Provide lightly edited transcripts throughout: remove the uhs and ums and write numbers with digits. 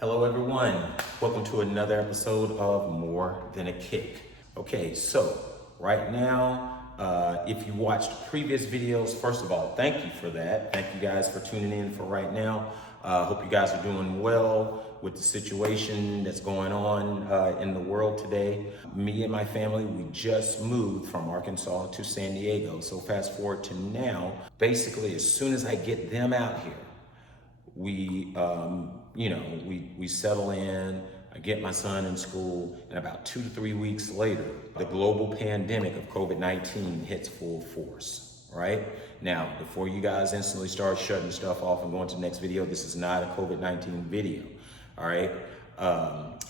Hello everyone, welcome to another episode of More Than a Kick. Okay, so right now, if you watched previous videos, first of all, thank you for that. Thank you guys for tuning in for right now. Hope you guys are doing well with the situation that's going on in the world today. Me and my family, we just moved from Arkansas to San Diego. So fast forward to now, basically as soon as I get them out here, we settle in. I get my son in school, and about 2 to 3 weeks later, the global pandemic of COVID-19 hits full force, right? Now, before you guys instantly start shutting stuff off and going to the next video, this is not a COVID-19 video, all right?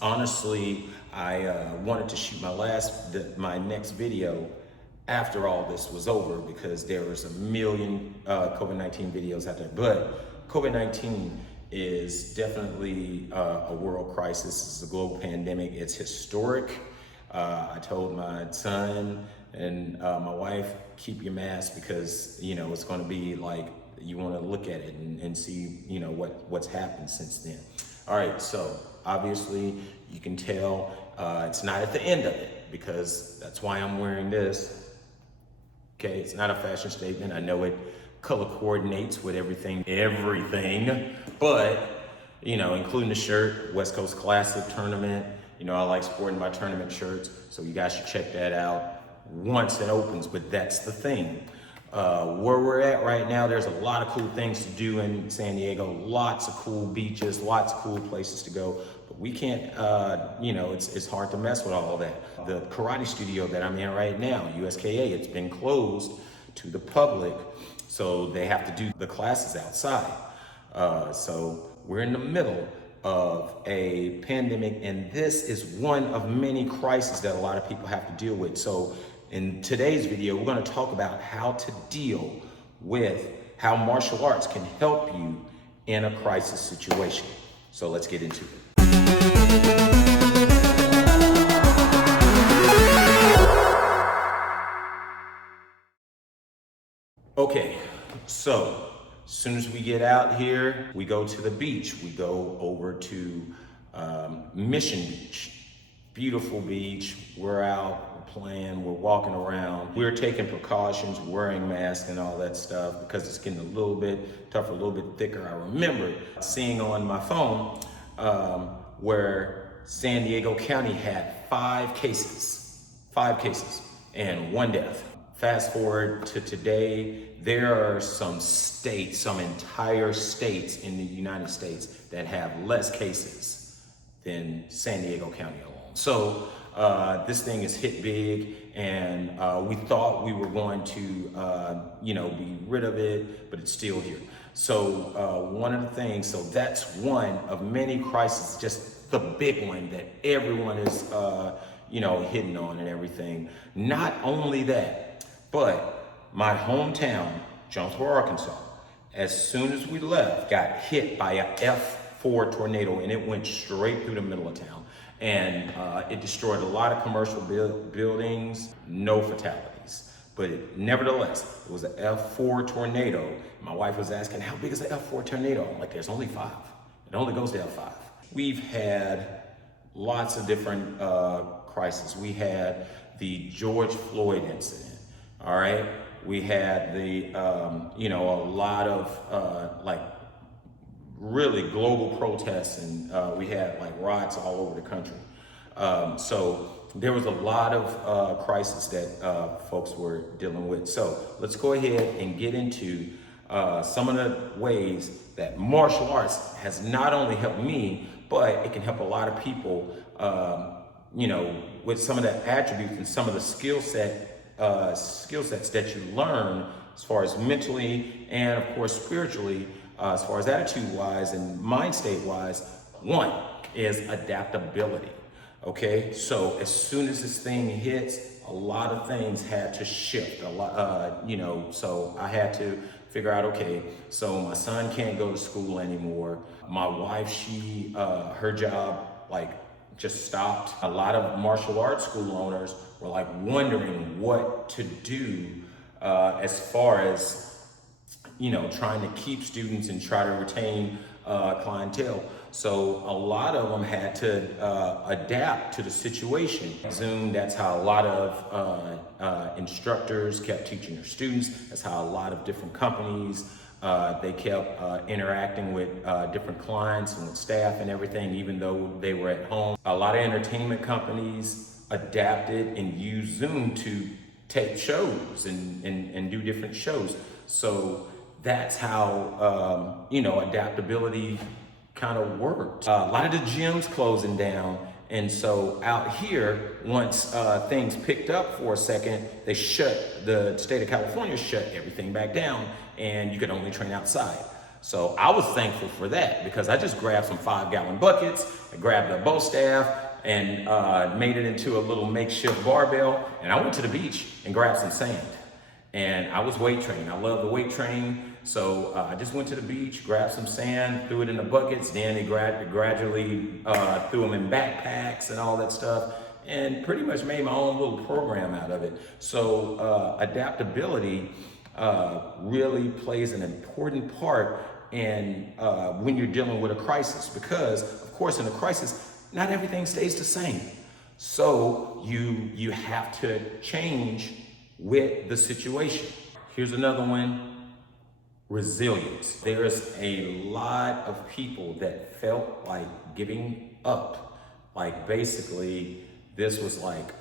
Honestly, I wanted to shoot my next video after all this was over because there was a million COVID-19 videos out there, but COVID-19 is definitely a world crisis. It's a global pandemic. It's historic. I told my son and my wife, keep your mask because, it's going to be like, you want to look at it and see, what's happened since then. All right, so obviously you can tell it's not at the end of it because that's why I'm wearing this. Okay, it's not a fashion statement. I know it color coordinates with everything, but, including the shirt, West Coast Classic Tournament. I like sporting my tournament shirts, so you guys should check that out once it opens, but that's the thing. Where we're at right now, there's a lot of cool things to do in San Diego, lots of cool beaches, lots of cool places to go, but we can't, it's hard to mess with all of that. The karate studio that I'm in right now, USKA, it's been closed to the public, so they have to do the classes outside. So we're in the middle of a pandemic, and this is one of many crises that a lot of people have to deal with. So in today's video, we're going to talk about how to deal with how martial arts can help you in a crisis situation. So let's get into it. Okay, so as soon as we get out here, we go to the beach. We go over to Mission Beach. Beautiful beach. We're out, we're playing, we're walking around. We're taking precautions, wearing masks and all that stuff because it's getting a little bit tougher, a little bit thicker. I remember seeing on my phone where San Diego County had 5 cases, and 1 death. Fast forward to today, there are some entire states in the United States that have less cases than San Diego County alone. So this thing is hit big, and we thought we were going to, be rid of it, but it's still here. So one of the things, so that's one of many crises, just the big one that everyone is, hitting on and everything. Not only that, but my hometown, Jonesboro, Arkansas, as soon as we left, got hit by a F4 tornado, and it went straight through the middle of town. And it destroyed a lot of commercial buildings, no fatalities. But nevertheless, it was an F4 tornado. My wife was asking, how big is an F4 tornado? I'm like, there's only 5. It only goes to F5. We've had lots of different crises. We had the George Floyd incident. All right, we had the, a lot of really global protests, and we had riots all over the country. So there was a lot of crises that folks were dealing with. So let's go ahead and get into some of the ways that martial arts has not only helped me, but it can help a lot of people, with some of the attributes and some of the skill sets that you learn as far as mentally and of course spiritually, as far as attitude-wise and mind state-wise. One is adaptability. Okay, so as soon as this thing hits, a lot of things had to shift. So I had to figure out, okay, so my son can't go to school anymore. My wife, her job just stopped. A lot of martial arts school owners were wondering what to do as far as trying to keep students and try to retain clientele. So a lot of them had to adapt to the situation. Zoom, that's how a lot of instructors kept teaching their students. That's how a lot of different companies, they kept interacting with different clients and with staff and everything, even though they were at home. A lot of entertainment companies adapted and used Zoom to tape shows and do different shows. So that's how, adaptability kind of worked. A lot of the gyms closing down. And so out here, once things picked up for a second, the state of California shut everything back down and you could only train outside. So I was thankful for that because I just grabbed some 5-gallon buckets, I grabbed a bow staff and made it into a little makeshift barbell. And I went to the beach and grabbed some sand. And I was weight training. I love the weight training. So I just went to the beach, grabbed some sand, threw it in the buckets, then they gradually threw them in backpacks and all that stuff, and pretty much made my own little program out of it. So adaptability really plays an important part in when you're dealing with a crisis, because of course in a crisis, not everything stays the same. So you have to change with the situation. Here's another one. Resilience. There's a lot of people that felt like giving up. Like basically this was like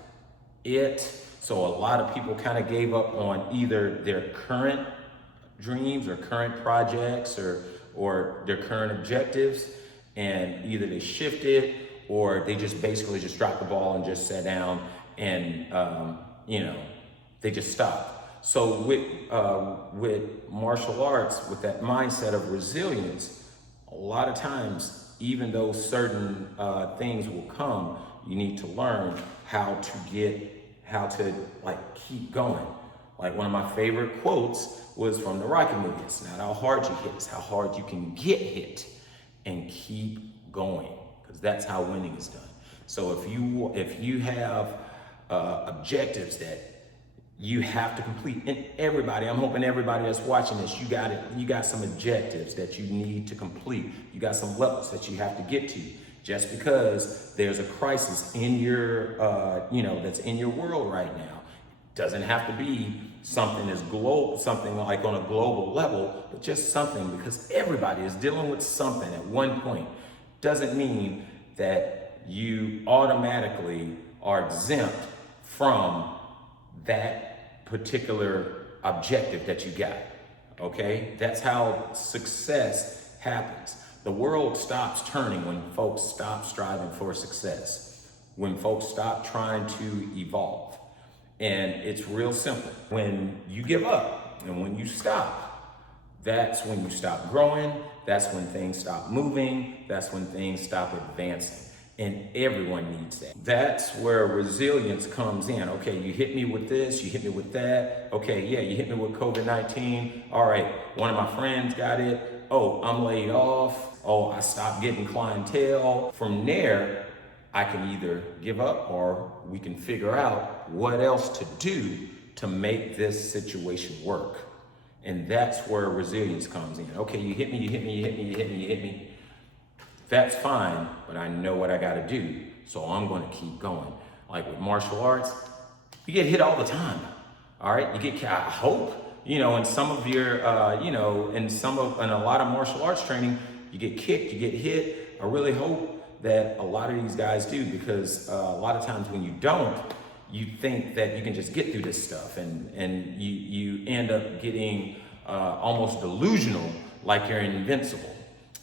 it. So a lot of people kind of gave up on either their current dreams or current projects or their current objectives, and either they shifted or they just basically just dropped the ball and just sat down and they just stopped. So with martial arts, with that mindset of resilience, a lot of times, even though certain things will come, you need to learn how to keep going. Like one of my favorite quotes was from the Rocky movie. It's not how hard you hit, it's how hard you can get hit and keep going, because that's how winning is done. So if you have objectives that you have to complete, and everybody, I'm hoping everybody that's watching this, you got some objectives that you need to complete. You got some levels that you have to get to. Just because there's a crisis in your, that's in your world right now, doesn't have to be something as global, something like on a global level, but just something, because everybody is dealing with something at one point. Doesn't mean that you automatically are exempt from that particular objective that you got, okay? That's how success happens. The world stops turning when folks stop striving for success, when folks stop trying to evolve. And it's real simple. When you give up and when you stop, that's when you stop growing, that's when things stop moving, that's when things stop advancing. And everyone needs that. That's where resilience comes in. Okay, you hit me with this, you hit me with that. Okay, yeah, you hit me with COVID-19. All right, one of my friends got it. Oh, I'm laid off. Oh, I stopped getting clientele. From there, I can either give up or we can figure out what else to do to make this situation work. And that's where resilience comes in. Okay, you hit me, you hit me, you hit me, you hit me, you hit me. That's fine, but I know what I gotta do, so I'm gonna keep going. Like with martial arts, you get hit all the time, all right? I hope, in some of your, in a lot of martial arts training, you get kicked, you get hit. I really hope that a lot of these guys do, because a lot of times when you don't, you think that you can just get through this stuff, and you end up getting almost delusional, like you're invincible.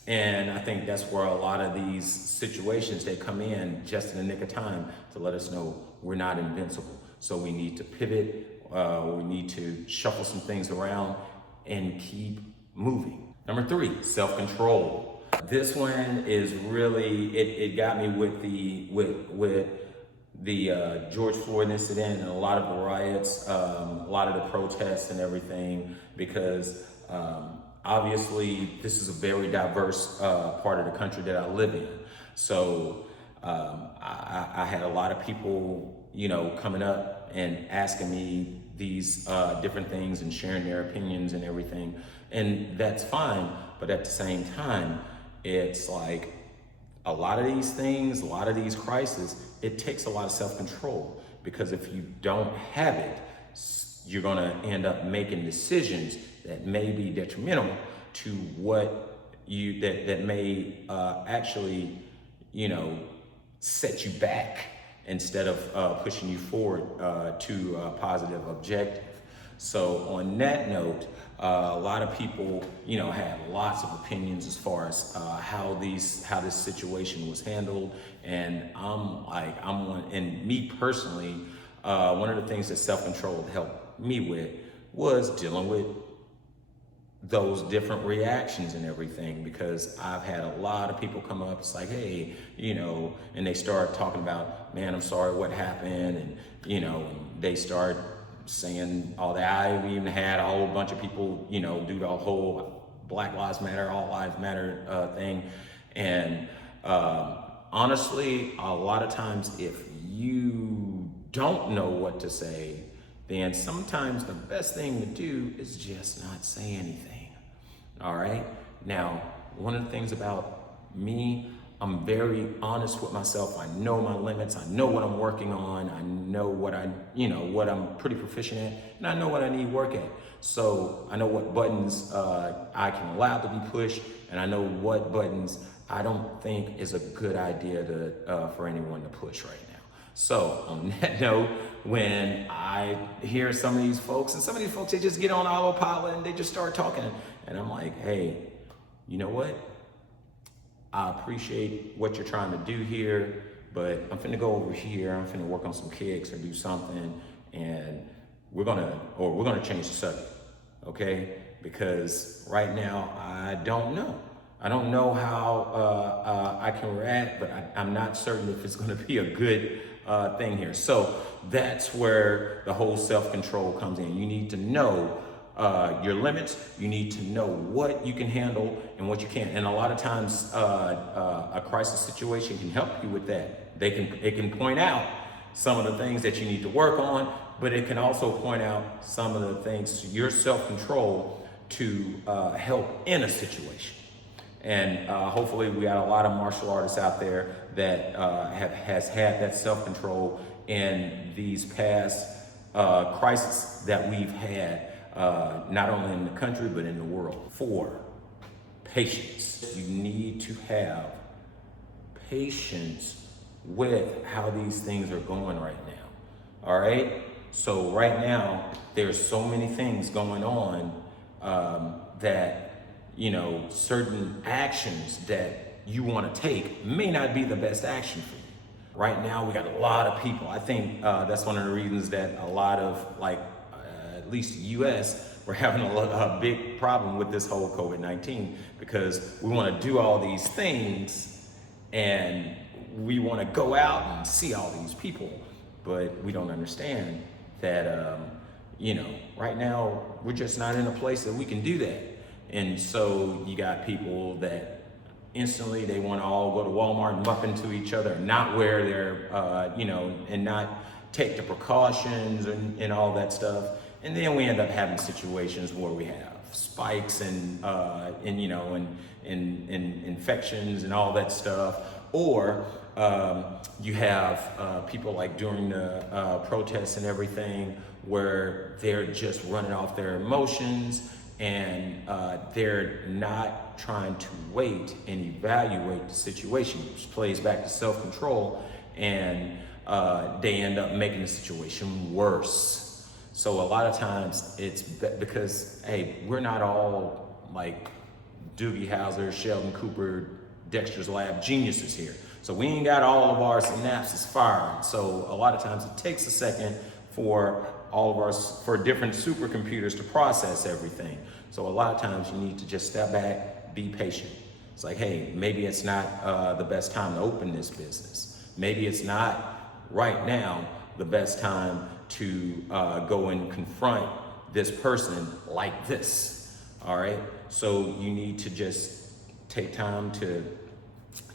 And I think that's where a lot of these situations, they come in just in the nick of time to let us know we're not invincible. So we need to pivot, we need to shuffle some things around and keep moving. Number 3, self-control. This one is really, it got me with the George Floyd incident and a lot of the riots, a lot of the protests and everything, because obviously, this is a very diverse part of the country that I live in. So I had a lot of people, coming up and asking me these different things and sharing their opinions and everything. And that's fine, but at the same time, it's like a lot of these things, a lot of these crises, it takes a lot of self-control, because if you don't have it, you're gonna end up making decisions that may be detrimental to what you, that may actually, you know, set you back instead of pushing you forward to a positive objective. So on that note, a lot of people, you know, have lots of opinions as far as how this situation was handled, and I'm one, and me personally, one of the things that self-control helped me with was dealing with those different reactions and everything, because I've had a lot of people come up, it's like, hey, you know, and they start talking about, man, I'm sorry what happened, and you know, and they start saying all that. I even had a whole bunch of people, you know, do the whole Black Lives Matter, All Lives Matter thing. And honestly, a lot of times if you don't know what to say, then sometimes the best thing to do is just not say anything. All right? Now, one of the things about me, I'm very honest with myself. I know my limits. I know what I'm working on. I know what what I'm pretty proficient at, and I know what I need work at. So I know what buttons I can allow to be pushed, and I know what buttons I don't think is a good idea to for anyone to push right now. So on that note, when I hear some of these folks, and some of these folks, they just get on autopilot and they just start talking, and I'm like, hey, you know what? I appreciate what you're trying to do here, but I'm finna go over here. I'm finna work on some kicks or do something, and we're gonna change the subject, okay? Because right now I don't know. I don't know how I can react, but I'm not certain if it's gonna be a good thing here. So that's where the whole self-control comes in. You need to know your limits. You need to know what you can handle and what you can't. And a lot of times, a crisis situation can help you with that. It can point out some of the things that you need to work on, but it can also point out some of the things, your self-control, to help in a situation. And hopefully we got a lot of martial artists out there that has had that self-control in these past crises that we've had, not only in the country, but in the world. 4, patience. You need to have patience with how these things are going right now. All right? So right now, there's so many things going on that, you know, certain actions that you want to take may not be the best action for you. Right now, we got a lot of people. I think that's one of the reasons that a lot of, like, at least the US, we're having a big problem with this whole COVID-19, because we want to do all these things and we want to go out and see all these people, but we don't understand that, you know, right now we're just not in a place that we can do that. And so you got people that instantly they want to all go to Walmart and bump into each other, not wear their, you know, and not take the precautions and all that stuff. And then we end up having situations where we have spikes and you know, and infections and all that stuff. Or you have people like during the protests and everything, where they're just running off their emotions, and they're not trying to wait and evaluate the situation, which plays back to self-control, and they end up making the situation worse. So a lot of times it's because, hey, we're not all like Doogie Howser, Sheldon Cooper, Dexter's Lab geniuses here. So we ain't got all of our synapses firing. So a lot of times it takes a second for for different supercomputers to process everything. So a lot of times you need to just step back, be patient. It's like, hey, maybe it's not the best time to open this business. Maybe it's not right now the best time to go and confront this person like this. All right. So you need to just take time to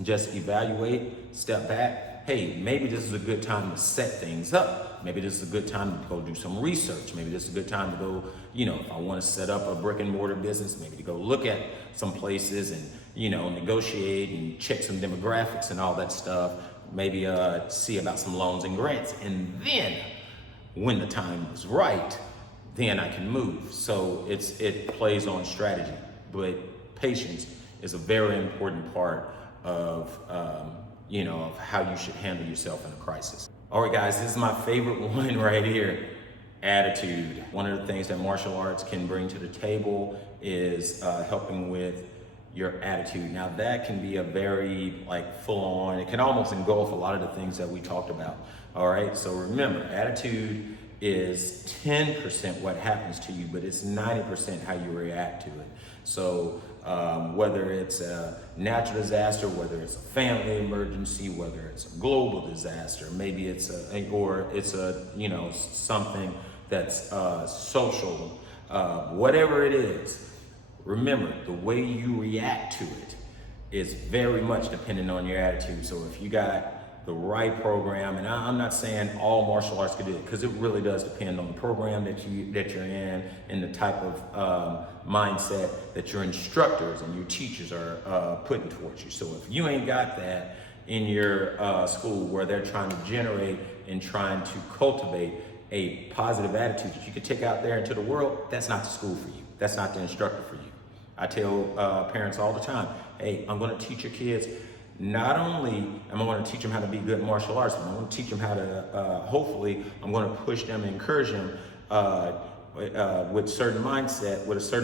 just evaluate, step back. hey, maybe this is a good time to set things up. Maybe this is a good time to go do some research. Maybe this is a good time to go, if I want to set up a brick and mortar business, maybe to go look at some places and, negotiate and check some demographics and all that stuff. Maybe see about some loans and grants. And then when the time is right, then I can move. So it plays on strategy, but patience is a very important part of of how you should handle yourself in a crisis. All right, guys, this is my favorite one right here. Attitude. One of the things that martial arts can bring to the table is helping with your attitude. Now that can be a very full on, it can almost engulf a lot of the things that we talked about. All right, so remember, attitude is 10% what happens to you, but it's 90% how you react to it. So whether it's a natural disaster, whether it's a family emergency, whether it's a global disaster, maybe it's something that's social, whatever it is, remember the way you react to it is very much dependent on your attitude. So if you got the right program, and I'm not saying all martial arts can do it, because it really does depend on the program that you're in and the type of mindset that your instructors and your teachers are putting towards you. So if you ain't got that in your school where they're trying to generate and trying to cultivate a positive attitude that you can take out there into the world, that's not the school for you. That's not the instructor for you. I tell parents all the time, hey, I'm going to teach your kids. Not only am I going to teach them how to be good martial arts, but I'm going to teach them how to, hopefully, I'm going to push them and encourage them with a certain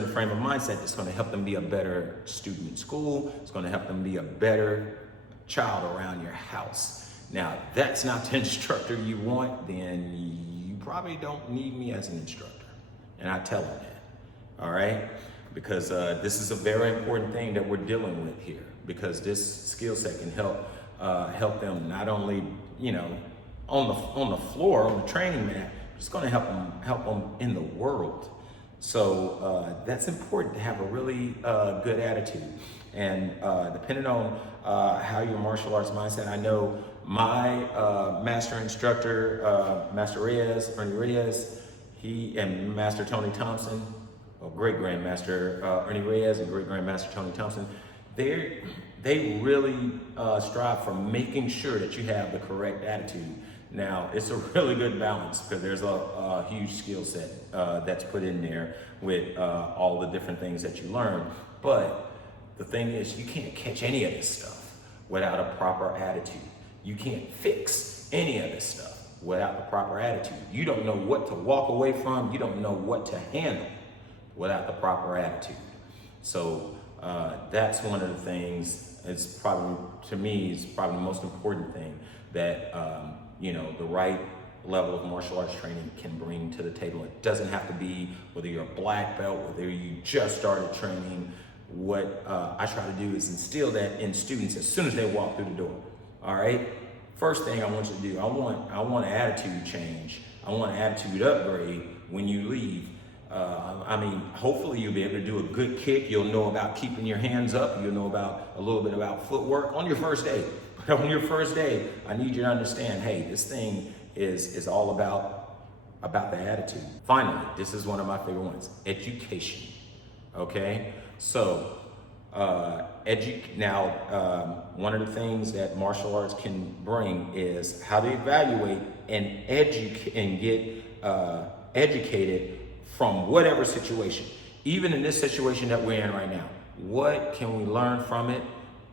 frame of mindset that's going to help them be a better student in school. It's going to help them be a better child around your house. Now, if that's not the instructor you want, then you probably don't need me as an instructor. And I tell them that, all right? Because this is a very important thing that we're dealing with here, because this skill set can help them not only on the floor, on the training mat, but it's going to help them in the world. So that's important, to have a really good attitude. And depending on how your martial arts mindset, I know my master instructor, Master Ernie Reyes, he and Master Tony Thompson, Great Grandmaster Ernie Reyes and Great Grandmaster Tony Thompson, they really strive for making sure that you have the correct attitude. Now, it's a really good balance, because there's a huge skill set that's put in there with all the different things that you learn. But the thing is, you can't catch any of this stuff without a proper attitude. You can't fix any of this stuff without the proper attitude. You don't know what to walk away from. You don't know what to handle without the proper attitude. So that's one of the things. It's probably, to me, is probably the most important thing that the right level of martial arts training can bring to the table. It doesn't have to be whether you're a black belt, whether you just started training. What I try to do is instill that in students as soon as they walk through the door. All right. First thing I want you to do, I want an attitude change. I want an attitude upgrade when you leave. Hopefully you'll be able to do a good kick. You'll know about keeping your hands up. You'll know about a little bit about footwork on your first day. But on your first day, I need you to understand, hey, this thing is all about the attitude. Finally, this is one of my favorite ones, education. Okay? So, one of the things that martial arts can bring is how to evaluate and educate and get educated from whatever situation. Even in this situation that we're in right now, what can we learn from it?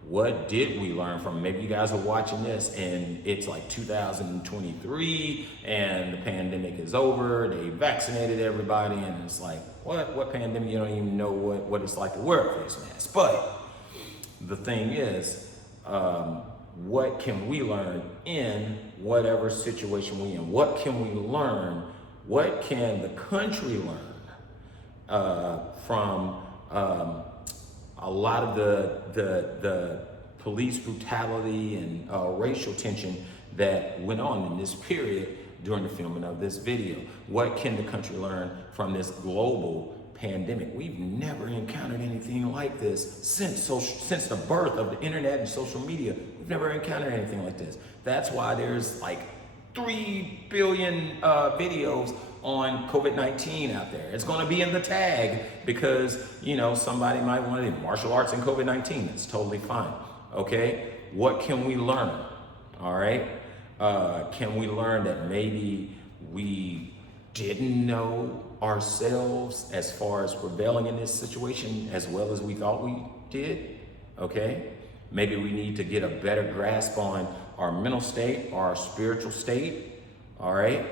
What did we learn from it? Maybe you guys are watching this and it's like 2023 and the pandemic is over, they vaccinated everybody, and it's like, what pandemic? You don't even know what it's like to wear a face mask. But the thing is, what can we learn in whatever situation we're in? What can we learn? What can the country learn from a lot of the police brutality and racial tension that went on in this period during the filming of this video? What can the country learn from this global pandemic. We've never encountered anything like this since the birth of the internet and social media. We've never encountered anything like this. That's why there's like 3 billion videos on COVID-19 out there. It's going to be in the tag because, you know, somebody might want to do martial arts and COVID-19. That's totally fine. Okay, what can we learn? All right, can we learn that maybe we didn't know ourselves as far as prevailing in this situation as well as we thought we did? Okay, maybe we need to get a better grasp on our mental state, our spiritual state. All right,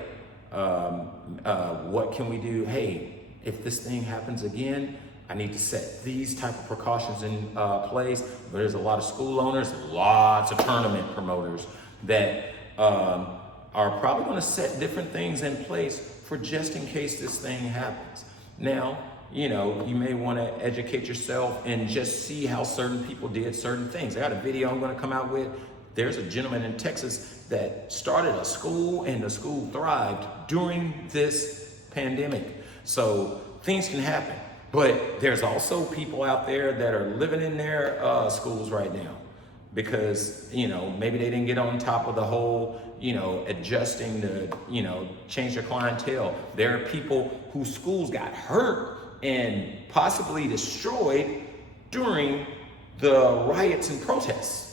what can we do? Hey, if this thing happens again, I need to set these type of precautions in place. But there's a lot of school owners, lots of tournament promoters that are probably going to set different things in place for just in case this thing happens. Now, you know, you may want to educate yourself and just see how certain people did certain things. I got a video I'm going to come out with. There's a gentleman in Texas that started a school and the school thrived during this pandemic. So things can happen. But there's also people out there that are living in their schools right now because, you know, maybe they didn't get on top of the whole, you know, adjusting to, you know, change their clientele. There are people whose schools got hurt and possibly destroyed during the riots and protests.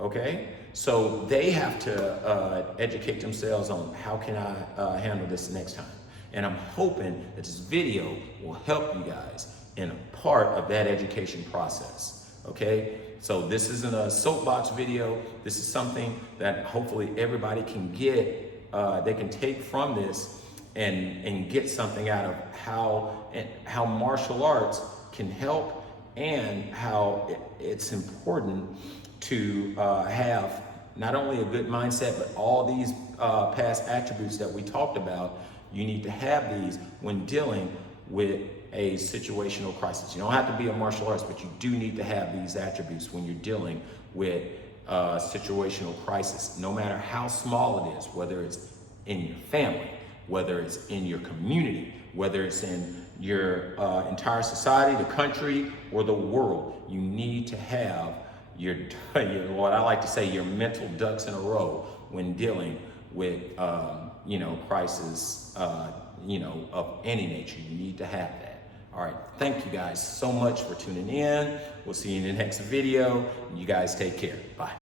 Okay, so they have to educate themselves on how can I handle this next time. And I'm hoping that this video will help you guys in a part of that education process. Okay, so this isn't a soapbox video. This is something that hopefully everybody can get, they can take from this and get something out of how martial arts can help and how it's important to have not only a good mindset, but all these past attributes that we talked about. You need to have these when dealing with a situational crisis. You don't have to be a martial artist, but you do need to have these attributes when you're dealing with a situational crisis, no matter how small it is, whether it's in your family, whether it's in your community, whether it's in your entire society, the country, or the world. You need to have your what I like to say, your mental ducks in a row when dealing with you know, crisis, you know, of any nature. You need to have that. All right, thank you guys so much for tuning in. We'll see you in the next video. You guys take care. Bye.